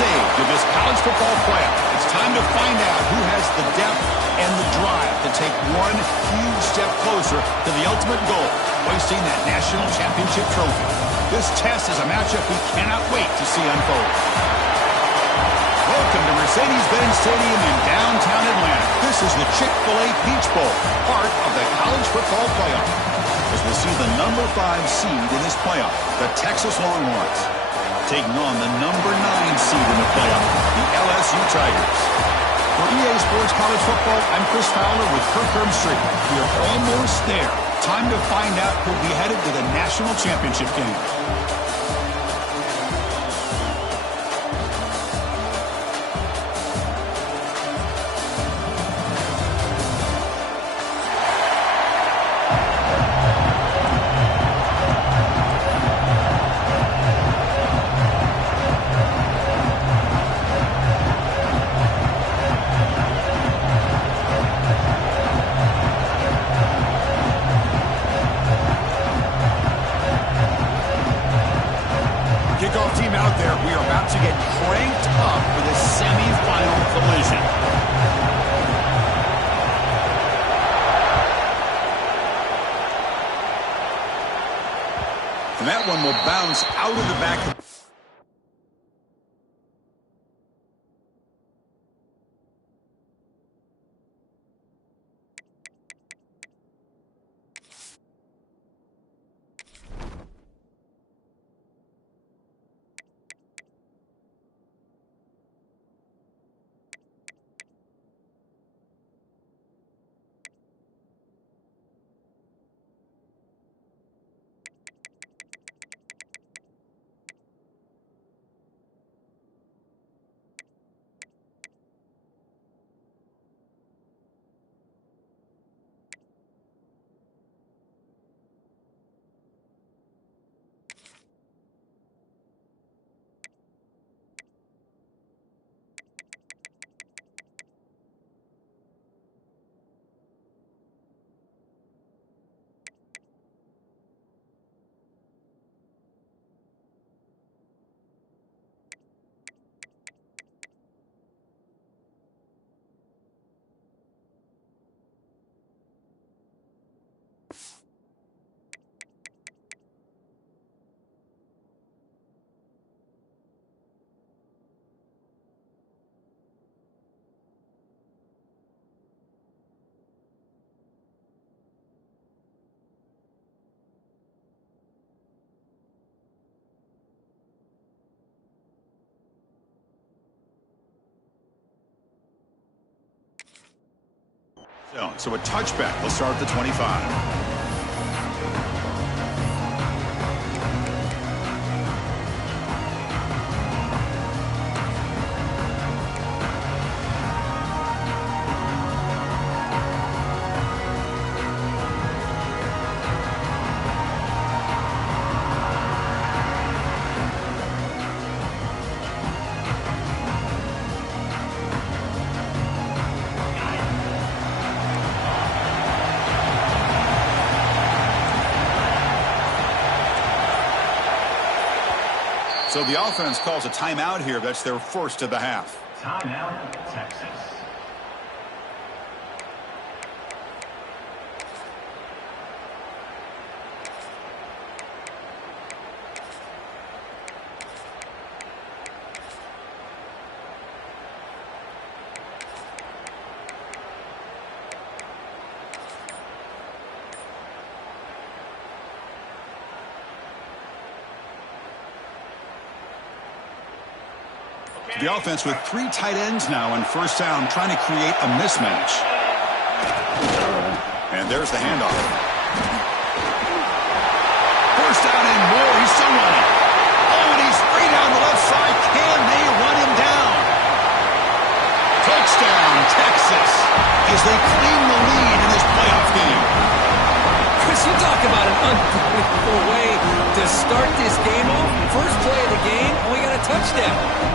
stage of this college football playoff. It's time to find out who has the depth and the drive to take one huge step closer to the ultimate goal, hoisting that national championship trophy. This test is a matchup we cannot wait to see unfold. Welcome to Mercedes-Benz Stadium in downtown Atlanta. This is the Chick-fil-A Peach Bowl, part of the college football playoff. As we'll see the number 5 seed in this playoff, the Texas Longhorns, taking on the number 9 seed in the playoff, the LSU Tigers. For EA Sports College Football, I'm Chris Fowler with Kirk Herbstreit. We are almost there. Time to find out who'll be headed to the national championship game. Kickoff team out there. We are about to get cranked up for this semifinal collision. And that one will bounce out of the back. So a touchback will start at the 25. So the offense calls a timeout here. That's their first of the half. Timeout, Texas. The offense with 3 tight ends now on first down, trying to create a mismatch. And there's the handoff. First down and more. He's still running. Oh, and he's free down the left side. Can they run him down? Touchdown, Texas, as they claim the lead in this playoff game. Chris, you talk about an unbelievable way to start this game off. First play of the game, and we got a touchdown.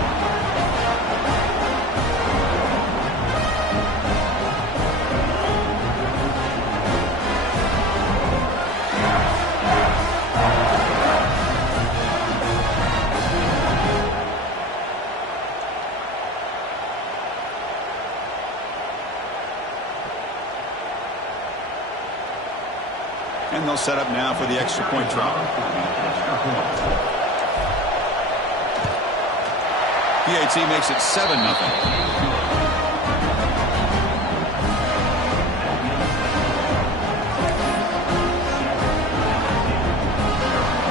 And they'll set up now for the extra point try. PAT makes it 7-0.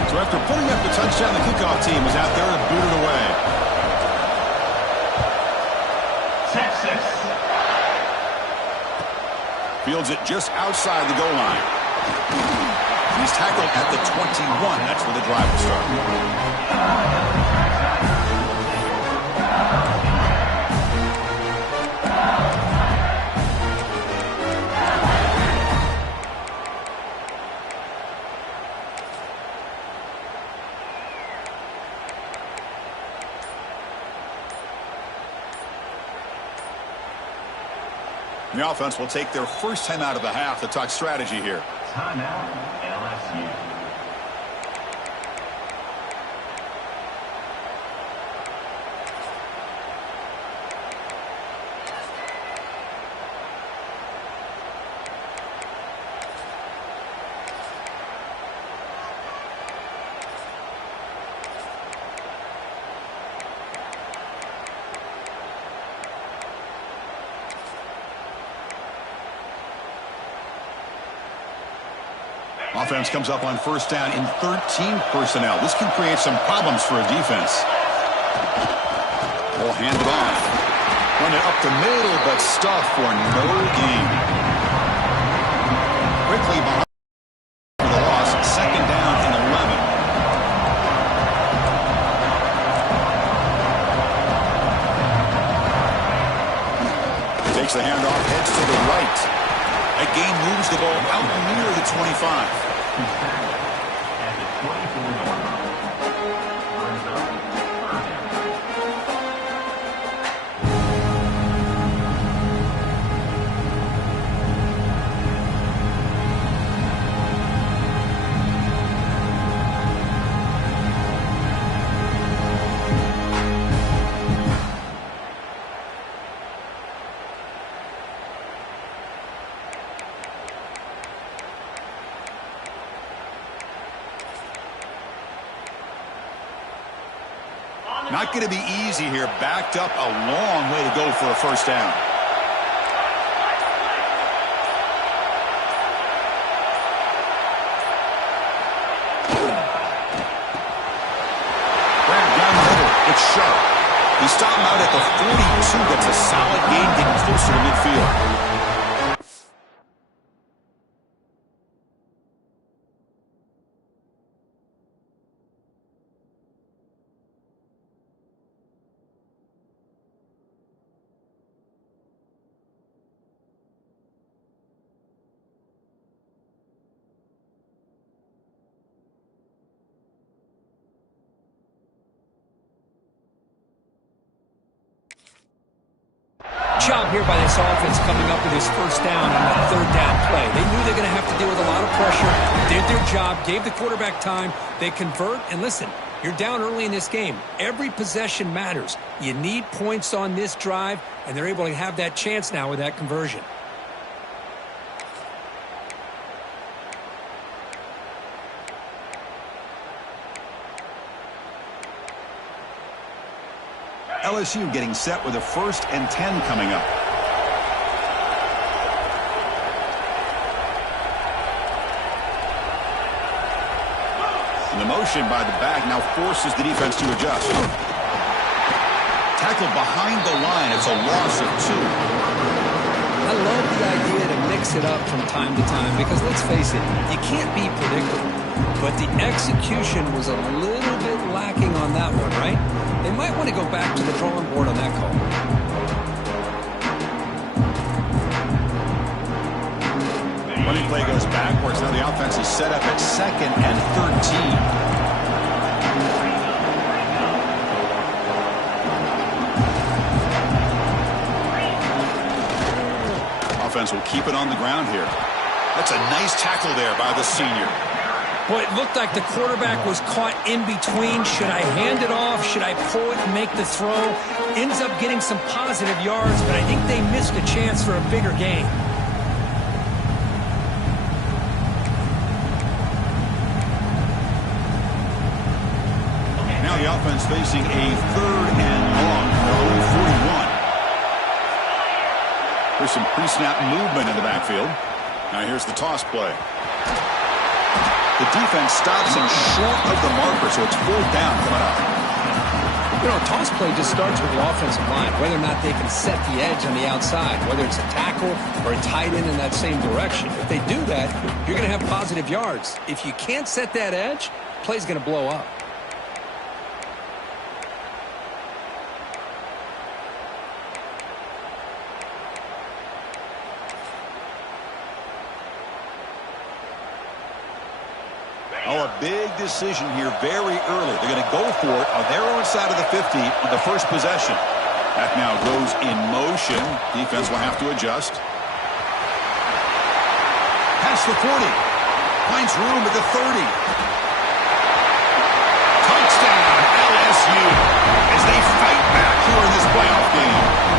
So after putting up the touchdown, the kickoff team was out there to boot it away. Texas. Fields it just outside the goal line. He's tackled at the 21. That's where the drive will start. The offense will take their first time out of the half to talk strategy here. Timeout, LSU. Offense comes up on first down in 13 personnel. This can create some problems for a defense. Ball handed off. Run it up the middle, but stuffed for no gain. Quickly behind for the loss. Second down and 11. Takes the handoff, heads to the right. That gain moves the ball out near the 25. At the 24-yard line. Brings up third down. Not going to be easy here. Backed up a long way to go for a first down. Grab down the middle. It's sharp. He stopped him out at the 42. That's a solid gain, getting closer to midfield. Job here by this offense coming up with his first down on that third down play. They knew they're going to have to deal with a lot of pressure, did their job, gave the quarterback time. They convert, and listen, you're down early in this game. Every possession matters. You need points on this drive, and they're able to have that chance now with that conversion. LSU getting set with a 1st and 10 coming up. And the motion by the back now forces the defense to adjust. Tackled behind the line. It's a loss of 2. I love the idea to mix it up from time to time because, let's face it, you can't be predictable. But the execution was a little bit lacking on that one, right? They might want to go back to the drawing board on that call. Running play goes backwards. Now the offense is set up at 2nd and 13. Offense will keep it on the ground here. That's a nice tackle there by the senior. Boy, it looked like the quarterback was caught in between. Should I hand it off? Should I pull it and make the throw? Ends up getting some positive yards, but I think they missed a chance for a bigger gain. now the offense facing a 3rd and long from their own 41. There's some pre-snap movement in the backfield. Now here's the toss play. The defense stops him short of the marker, so it's 4th down coming up. You know, a toss play just starts with the offensive line, whether or not they can set the edge on the outside, whether it's a tackle or a tight end in that same direction. If they do that, you're going to have positive yards. If you can't set that edge, play's going to blow up. Oh, a big decision here very early. They're going to go for it on their own side of the 50 on the first possession. That now goes in motion. Defense will have to adjust. Past the 40. Finds room at the 30. Touchdown, LSU, as they fight back here in this playoff game.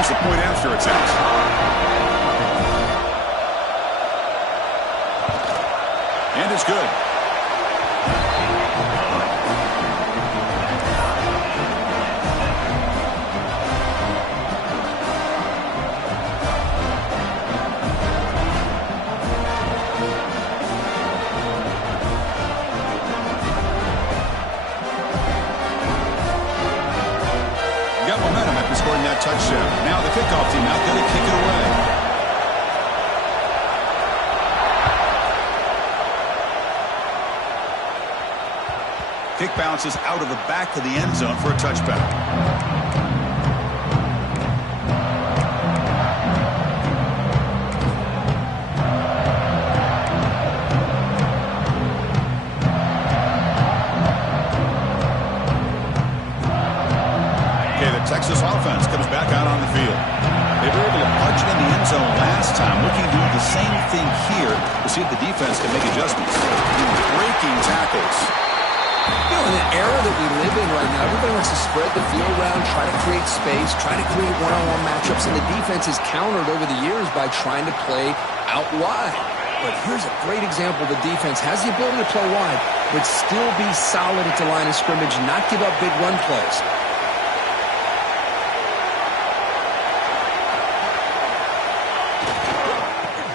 The point after attempt. And it's good. Scoring that touchdown. Now the kickoff team out there to kick it away. Kick bounces out of the back of the end zone for a touchback. Texas offense comes back out on the field. They were able to march it in the end zone last time, looking to do the same thing here to see if the defense can make adjustments. Breaking tackles. You know, in the era that we live in right now, everybody wants to spread the field around, try to create space, try to create one-on-one matchups, and the defense is countered over the years by trying to play out wide. But here's a great example. The defense has the ability to play wide, but still be solid at the line of scrimmage, not give up big run plays.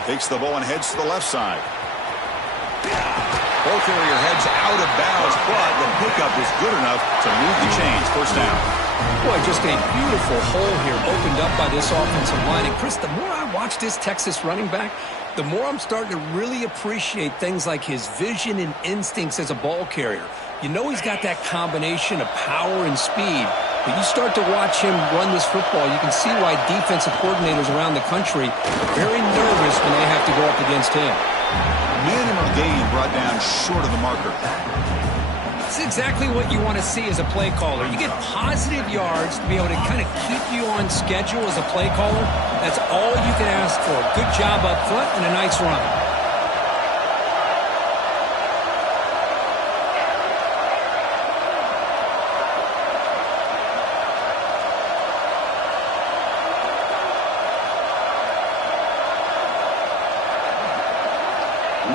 Takes the ball and heads to the left side. Ball carrier heads out of bounds, but the pickup is good enough to move the chains. First down. Boy, just a beautiful hole here opened up by this offensive line. And, Chris, the more I watch this Texas running back, the more I'm starting to really appreciate things like his vision and instincts as a ball carrier. You know he's got that combination of power and speed. But you start to watch him run this football, you can see why defensive coordinators around the country are very nervous when they have to go up against him. Minimum gain brought down short of the marker. That's exactly what you want to see as a play caller. You get positive yards to be able to kind of keep you on schedule as a play caller. That's all you can ask for. Good job up front and a nice run.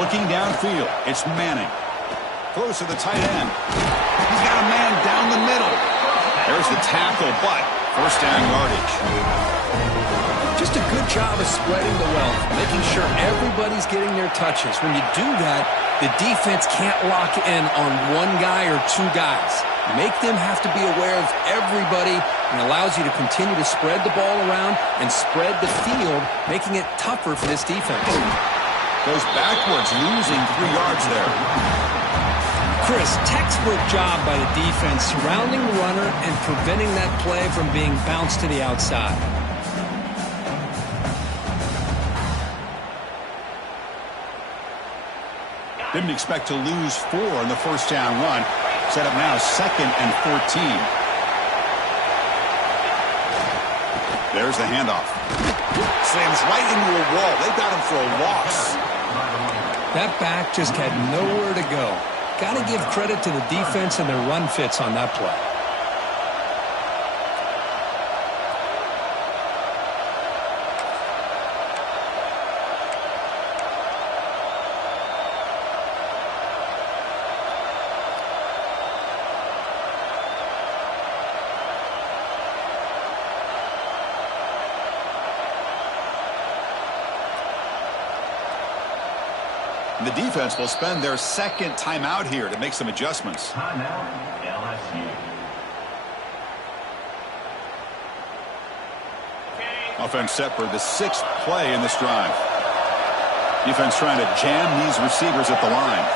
Looking downfield, it's Manning. Close to the tight end. He's got a man down the middle. There's the tackle, but first down yardage. Just a good job of spreading the wealth, making sure everybody's getting their touches. When you do that, the defense can't lock in on one guy or two guys. Make them have to be aware of everybody, and allows you to continue to spread the ball around and spread the field, making it tougher for this defense. Goes backwards, losing 3 yards there. Chris, textbook job by the defense, surrounding the runner and preventing that play from being bounced to the outside. Didn't expect to lose 4 on the first down run. Set up now 2nd and 14. There's the handoff. Slams right into a wall. They got him for a loss. That back just had nowhere to go. Got to give credit to the defense and their run fits on that play. The defense will spend their second timeout here to make some adjustments. Timeout, LSU. Offense set for the 6th play in this drive. Defense trying to jam these receivers at the line.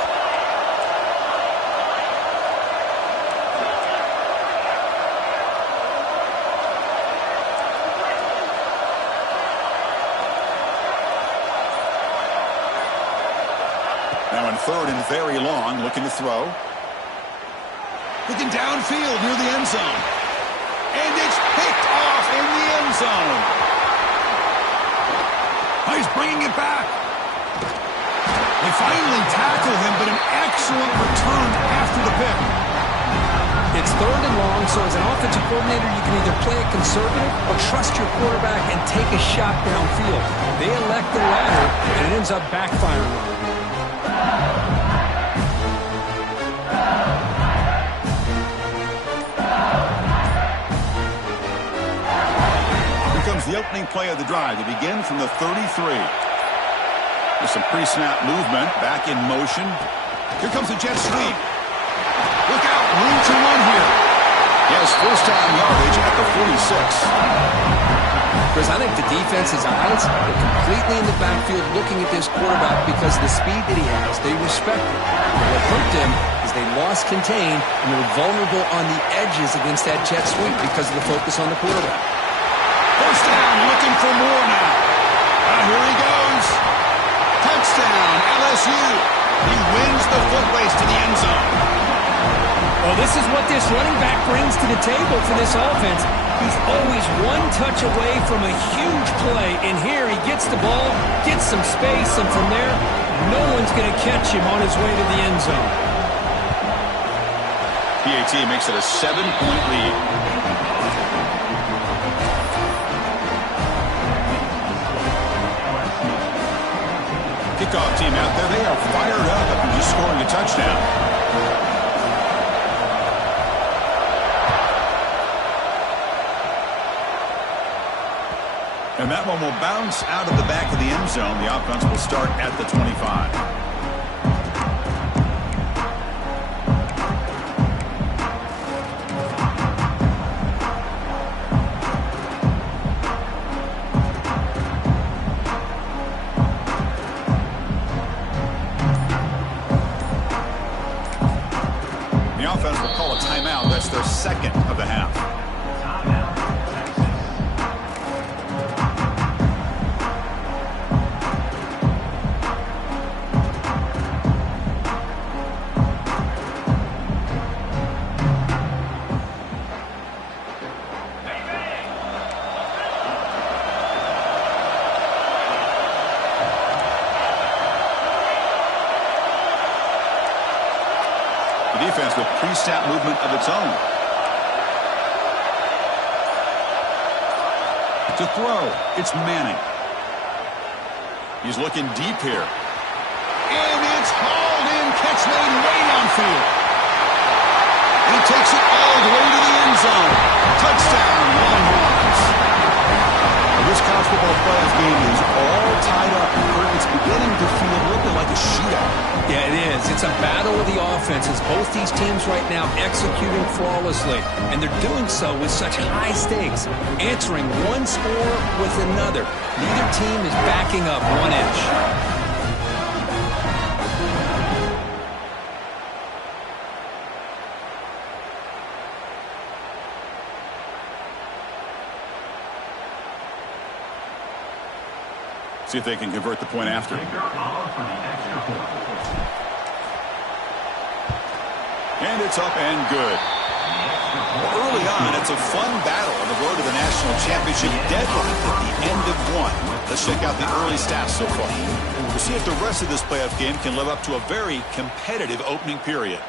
Now in 3rd and very long, looking to throw. Looking downfield near the end zone. And it's picked off in the end zone. Oh, he's bringing it back. They finally tackle him, but an excellent return after the pick. It's 3rd and long, so as an offensive coordinator, you can either play it conservative or trust your quarterback and take a shot downfield. They elect the latter, and it ends up backfiring on them. The opening play of the drive to begin from the 33. With some pre-snap movement, back in motion. Here comes the jet sweep. Look out, room to run here. Yes, first down yardage at the 46. Chris, I think the defense's eyes are completely in the backfield looking at this quarterback because of the speed that he has. They respect it. But what hurt them is they lost contain and they were vulnerable on the edges against that jet sweep because of the focus on the quarterback. First down, looking for more now. Here he goes. Touchdown, LSU. He wins the foot race to the end zone. Well, this is what this running back brings to the table for this offense. He's always one touch away from a huge play. And here he gets the ball, gets some space, and from there, no one's going to catch him on his way to the end zone. PAT makes it a 7-point lead. Kickoff team out there, they are fired up after just scoring a touchdown. And that one will bounce out of the back of the end zone. The offense will start at the 25. The offense will call a timeout. That's their second of the half. Timeout, Texas. The defense with pre-snap movement of its own. To throw, it's Manning. He's looking deep here. And it's hauled in, catch made way downfield. And he takes it all the way to the end zone. Touchdown, Longhorns. This college football playoff game is all tied up. It's beginning to feel a little bit like a shootout. Yeah, it is. It's a battle of the offenses. Both these teams right now executing flawlessly, and they're doing so with such high stakes, answering one score with another. Neither team is backing up 1 inch. See if they can convert the point after. And it's up and good. Well, early on, it's a fun battle on the road to the national championship deadline at the end of one. Let's check out the early stats so far. We'll see if the rest of this playoff game can live up to a very competitive opening period.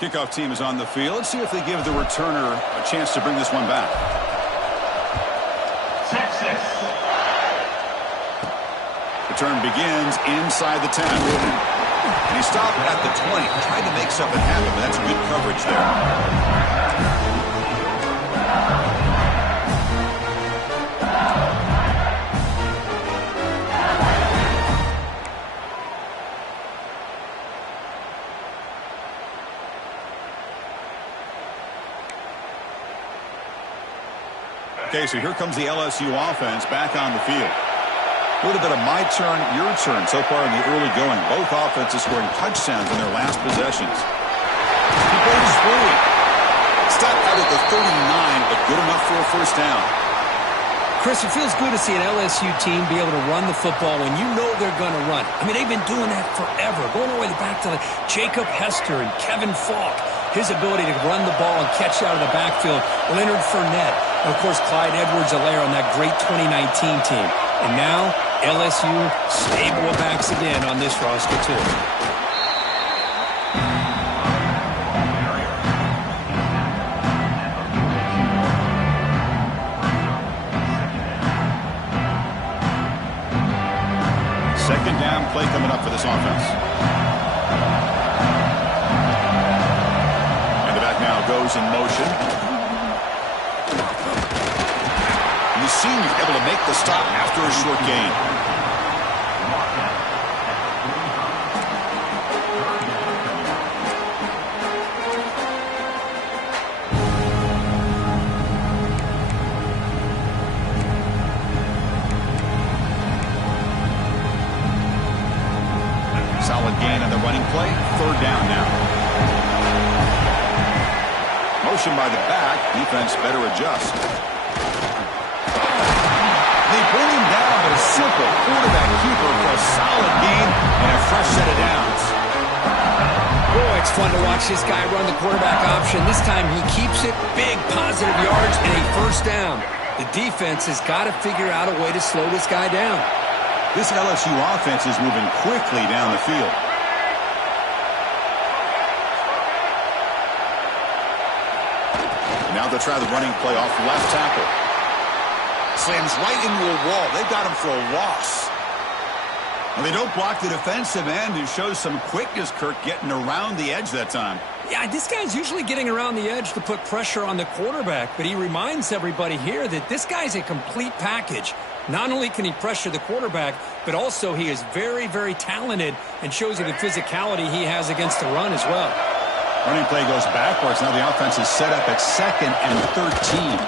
Kickoff team is on the field. Let's see if they give the returner a chance to bring this one back. Return begins inside the 10. And he stopped at the 20. Tried to make something happen, but that's good coverage there. Okay, so here comes the LSU offense back on the field. A little bit of my turn, your turn so far in the early going. Both offenses scoring touchdowns in their last possessions. He breaks free. Stop out at the 39, but good enough for a first down. Chris, it feels good to see an LSU team be able to run the football when you know they're going to run. I mean, they've been doing that forever, going all the way back to Jacob Hester and Kevin Falk. His ability to run the ball and catch out of the backfield, Leonard Fournette, and of course Clyde Edwards-Helaire on that great 2019 team. And now LSU stable backs again on this roster too. Second down play coming up for this offense. Goes in motion. And the senior able to make the stop after a short gain. Solid gain on the running play. Third down now. Motion by the back. Defense better adjust. They bring him down, but a simple quarterback keeper for a solid gain and a fresh set of downs. Boy, it's fun to watch this guy run the quarterback option. This time he keeps it, big positive yards, and a first down. The defense has got to figure out a way to slow this guy down. This LSU offense is moving quickly down the field. Now they'll try the running play off the left tackle. Slams right into a wall. They've got him for a loss. And they don't block the defensive end and shows some quickness, Kirk, getting around the edge that time. Yeah, this guy's usually getting around the edge to put pressure on the quarterback, but he reminds everybody here that this guy's a complete package. Not only can he pressure the quarterback, but also he is very, very talented and shows you the physicality he has against the run as well. Running play goes backwards. Now the offense is set up at 2nd and 13.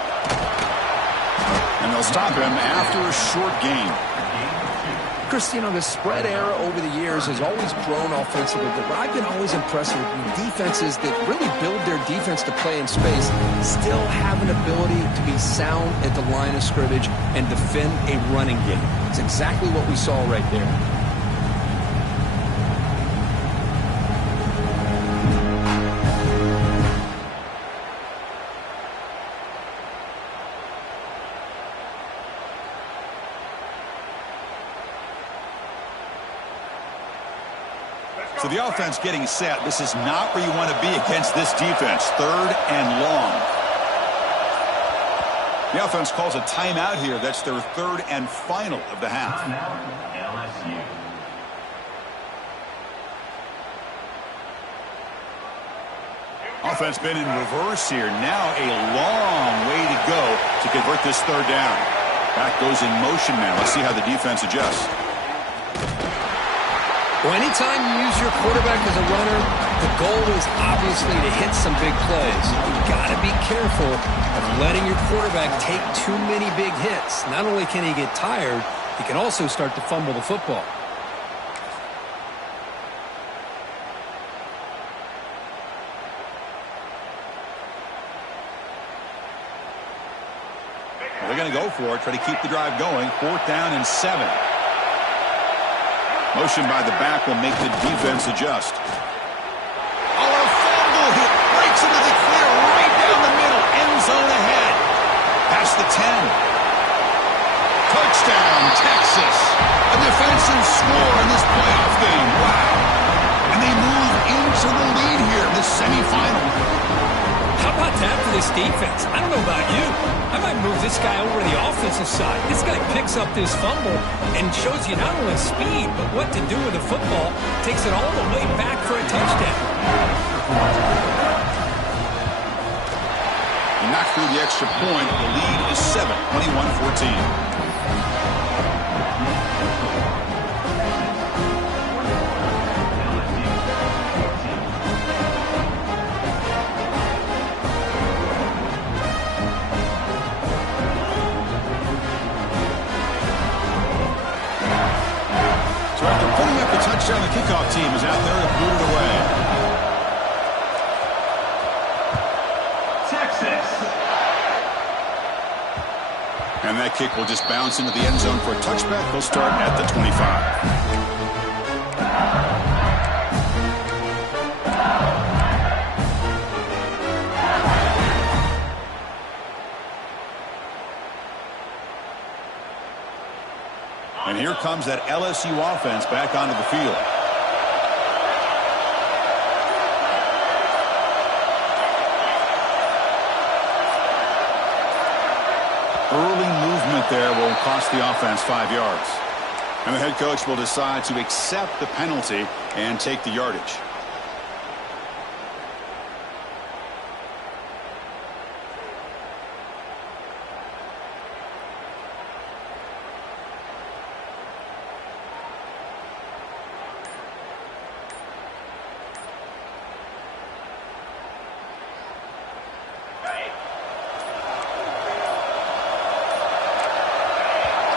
And they'll stop him after a short gain. Chris, you know, the spread era over the years has always grown offensively, but I've been always impressed with defenses that really build their defense to play in space, still have an ability to be sound at the line of scrimmage and defend a running game. It's exactly what we saw right there. So the offense getting set. This is not where you want to be against this defense. 3rd and long. The offense calls a timeout here. That's their 3rd and final of the half. LSU. Offense been in reverse here. Now a long way to go to convert this 3rd down. Back goes in motion now. Let's see how the defense adjusts. Well, anytime you use your quarterback as a runner, the goal is obviously to hit some big plays. You've got to be careful of letting your quarterback take too many big hits. Not only can he get tired, he can also start to fumble the football. Well, they're going to go for it, try to keep the drive going. 4th down and 7. Motion by the back will make the defense adjust. Takes it to the clear, right down the middle. End zone ahead. Past the 10. Touchdown, Texas. A defensive score in this playoff game. Wow. And they move into the lead here in this semifinal. How about that for this defense? I don't know about you. I might move this guy over to the offensive side. This guy picks up this fumble and shows you not only speed, but what to do with the football. Takes it all the way back for a touchdown. He knocked through the extra point. The lead is 7, 21-14. Touchdown, the kickoff team is out there to boot it away. Texas. And that kick will just bounce into the end zone for a touchback. They'll start at the 25. And here comes that LSU offense back onto the field. Early movement there will cost the offense 5 yards. And the head coach will decide to accept the penalty and take the yardage.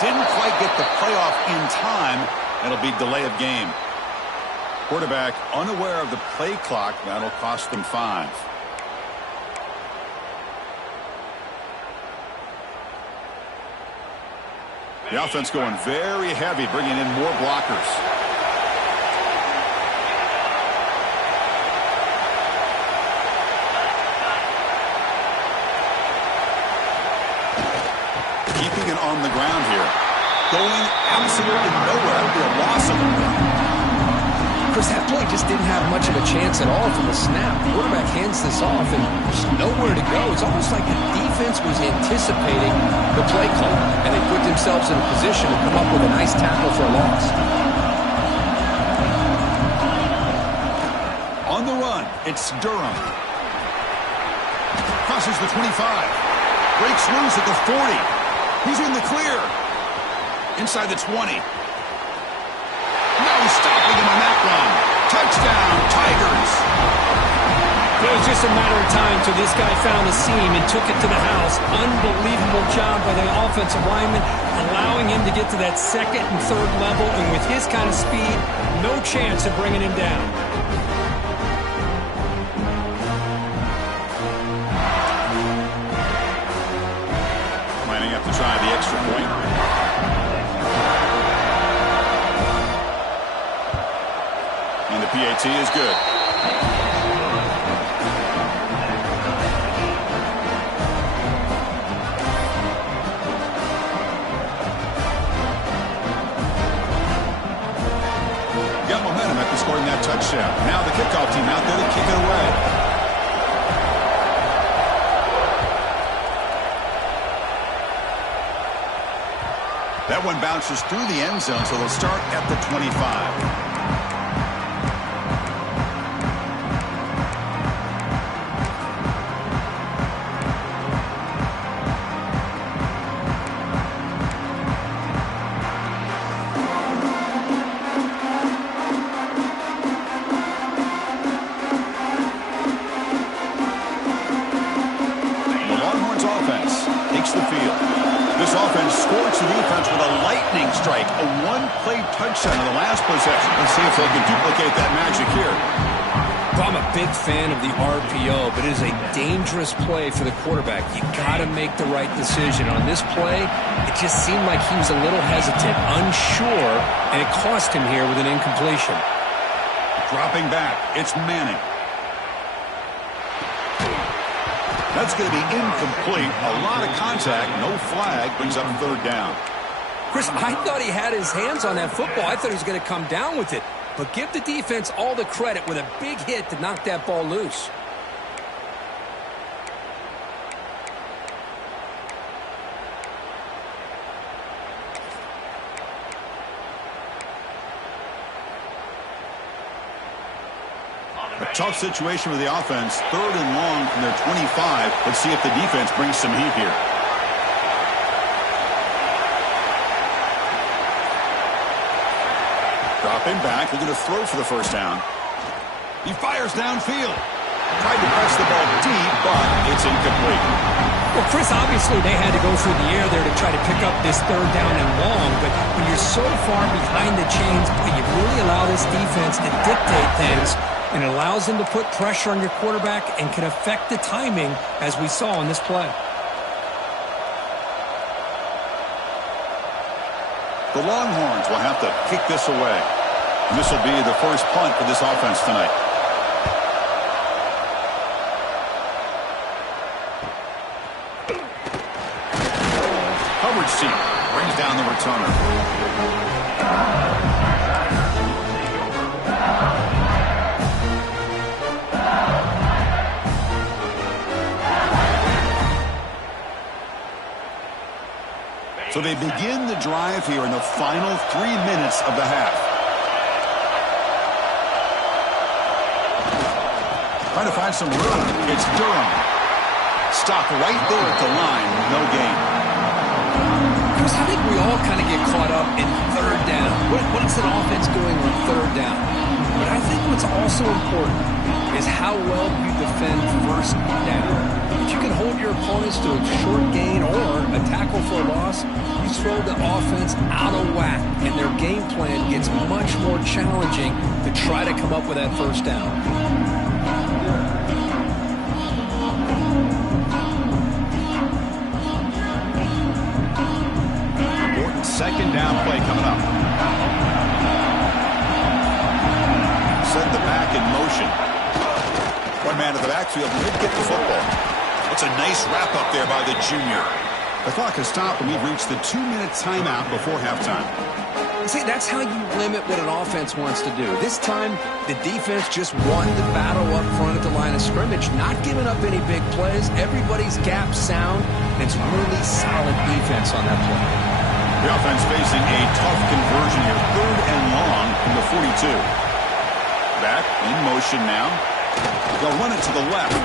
Didn't quite get the playoff in time. It'll be delay of game. Quarterback unaware of the play clock. That'll cost them 5. The offense going very heavy, bringing in more blockers. Keeping it on the ground here. Going absolutely nowhere. That would be a loss of the play. Chris, that play just didn't have much of a chance at all from the snap. The quarterback hands this off, and there's nowhere to go. It's almost like the defense was anticipating the play call, and they put themselves in a position to come up with a nice tackle for a loss. On the run, it's Durham. Crosses the 25. Breaks loose at the 40. He's in the clear. Inside the 20. No stopping him on that one. Touchdown, Tigers. It was just a matter of time till this guy found a seam and took it to the house. Unbelievable job by the offensive lineman, allowing him to get to that second and third level. And with his kind of speed, no chance of bringing him down. Lining up to try the extra point. And the PAT is good. Got momentum after scoring that touchdown. Now the kickoff team out there to kick it away. That one bounces through the end zone, so they'll start at the 25. The Longhorns offense takes the field. This offense scorched the defense with a lightning strike, a one-play touchdown in the last possession. Let's see if they can duplicate that magic here. Well, I'm a big fan of the RPO, but it is a dangerous play for the quarterback. You got to make the right decision. On this play, it just seemed like he was a little hesitant, unsure, and it cost him here with an incompletion. Dropping back, it's Manning. That's going to be incomplete. A lot of contact. No flag. Brings up third down. Chris, I thought he had his hands on that football. I thought he was going to come down with it. But give the defense all the credit with a big hit to knock that ball loose. A tough situation with the offense. Third and long from their 25. Let's see if the defense brings some heat here. Dropping back. They're going to throw for the first down. He fires downfield. Tried to press the ball deep, but it's incomplete. Well, Chris, obviously they had to go through the air there to try to pick up this third down and long, but when you're so far behind the chains, you really allow this defense to dictate things, and it allows them to put pressure on your quarterback and can affect the timing, as we saw in this play. The Longhorns will have to kick this away. And this will be the first punt for this offense tonight. Coverage team brings down the returner. So they begin the drive here in the final 3 minutes of the half. Trying to find some room. It's Durham. Stopped right there at the line. No gain. Chris, I think we all kind of get caught up in third down. What is an offense doing on third down? But I think what's also important is how well you defend first down. If you can hold your opponents to a short gain or a tackle for a loss, you throw the offense out of whack, and their game plan gets much more challenging to try to come up with that first down. Important second down play coming up. Set the back in motion. One man to the backfield did get the football. It's a nice wrap-up there by the junior. The clock has stopped, and we've reached the 2-minute timeout before halftime. See, that's how you limit what an offense wants to do. This time, the defense just wanted to battle up front at the line of scrimmage, not giving up any big plays. Everybody's gap sound, and it's really solid defense on that play. The offense facing a tough conversion here. Third and long from the 42. Back in motion now. They'll run it to the left.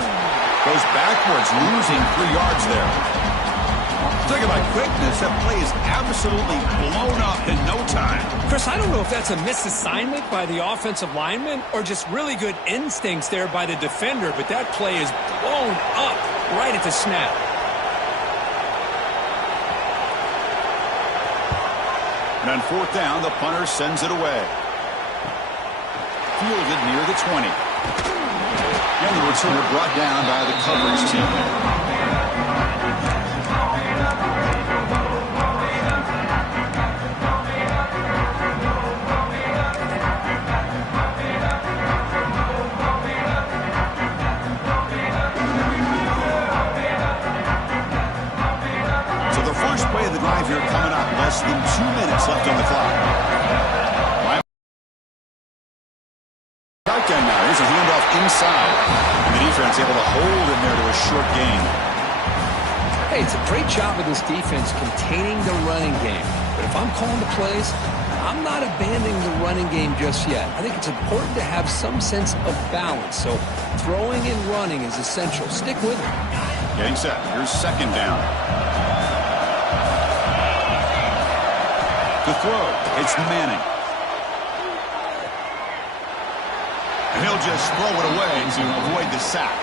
Goes backwards, losing 3 yards there. Talk about quickness. That play is absolutely blown up in no time. Chris, I don't know if that's a misassignment by the offensive lineman or just really good instincts there by the defender, but that play is blown up right at the snap. And on fourth down, the punter sends it away. Fielded near the 20. And the returner brought down by the coverage team. So the first play of the drive here coming up. Less than 2 minutes left on the clock. Shotgun now. Here's a handoff inside. And the defense able to hold him there to a short gain. Hey, it's a great job of this defense containing the running game. But if I'm calling the plays, I'm not abandoning the running game just yet. I think it's important to have some sense of balance. So throwing and running is essential. Stick with it. Getting set. Here's second down. To throw, it's Manning. And he'll just throw it away to avoid the sack.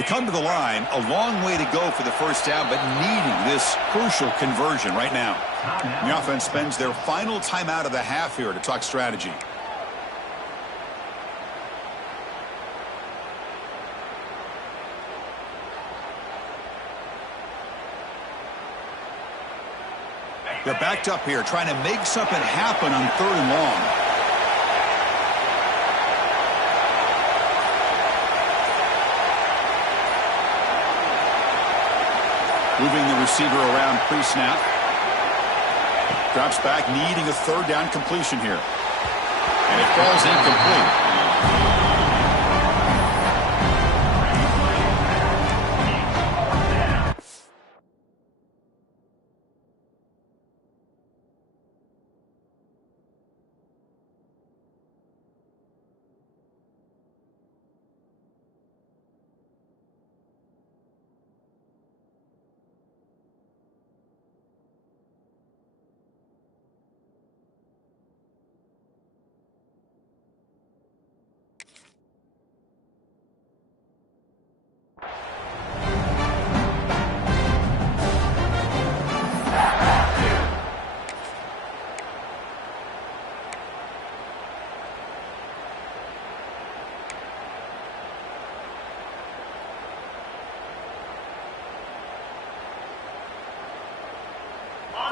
They come to the line, a long way to go for the first down, but needing this crucial conversion right now. The offense spends their final timeout of the half here to talk strategy. They're backed up here, trying to make something happen on 3rd and long. Moving the receiver around pre-snap. Drops back, needing a 3rd down completion here. And it falls incomplete.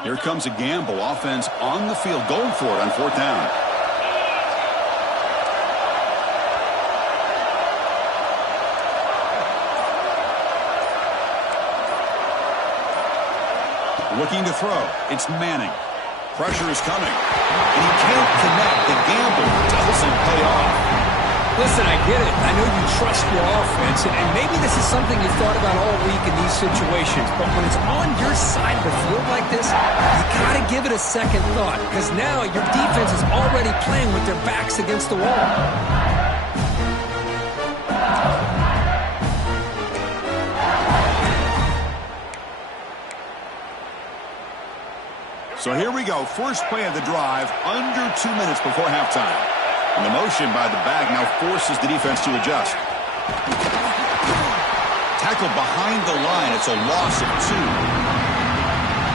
Here comes a gamble. Offense on the field, going for it on 4th down. Looking to throw. It's Manning. Pressure is coming. And he can't connect. The gamble doesn't pay off. Listen, I get it. I know you trust your offense, and maybe this is something you've thought about all week in these situations, but when it's on your side of the field like this, you got to give it a second thought, because now your defense is already playing with their backs against the wall. So here we go. First play of the drive, under 2 minutes before halftime. And the motion by the back now forces the defense to adjust. Tackled behind the line. It's a loss of 2.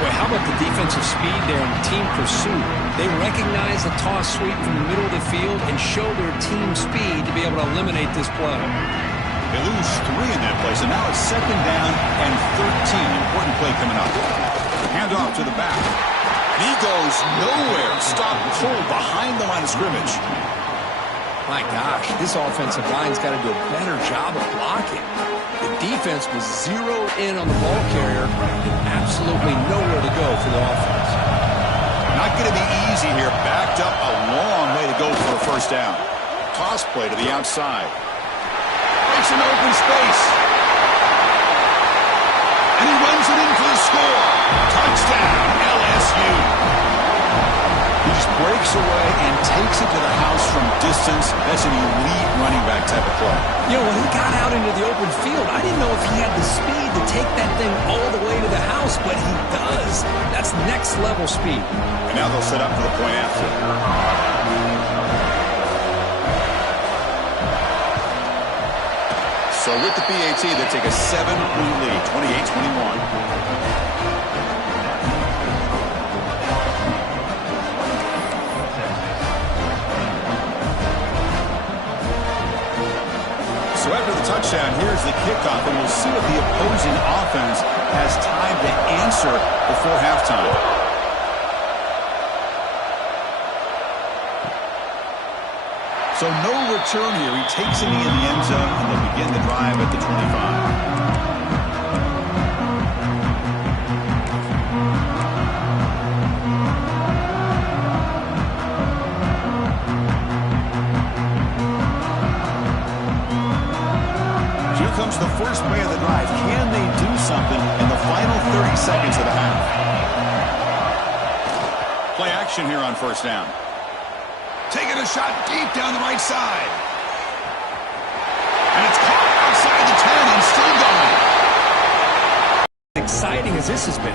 Boy, how about the defensive speed there and team pursuit? They recognize the toss sweep from the middle of the field and show their team speed to be able to eliminate this play. They lose 3 in that play, so now it's 2nd down and 13. Important play coming up. Hand off to the back. He goes nowhere. Stop pulled behind the line of scrimmage. My gosh, this offensive line's got to do a better job of blocking. The defense was zeroed in on the ball carrier and absolutely nowhere to go for the offense. Not going to be easy here. Backed up a long way to go for a first down. Toss play to the outside. Makes an open space. And he runs it in for the score. Touchdown, LSU. He just breaks away and takes it to the house from distance. That's an elite running back type of play. You know, when he got out into the open field, I didn't know if he had the speed to take that thing all the way to the house, but he does. That's next level speed. And now they'll set up for the point after. So with the PAT, they take a 7-point lead, 28-21. So after the touchdown, here's the kickoff, and we'll see what the opposing offense has time to answer before halftime. So no return here. He takes it in the end zone, and they'll begin the drive at the 25. Comes the first play of the drive. Can they do something in the final 30 seconds of the half? Play action here on first down. Taking a shot deep down the right side. And it's caught outside the 10 and still going. Exciting as this has been.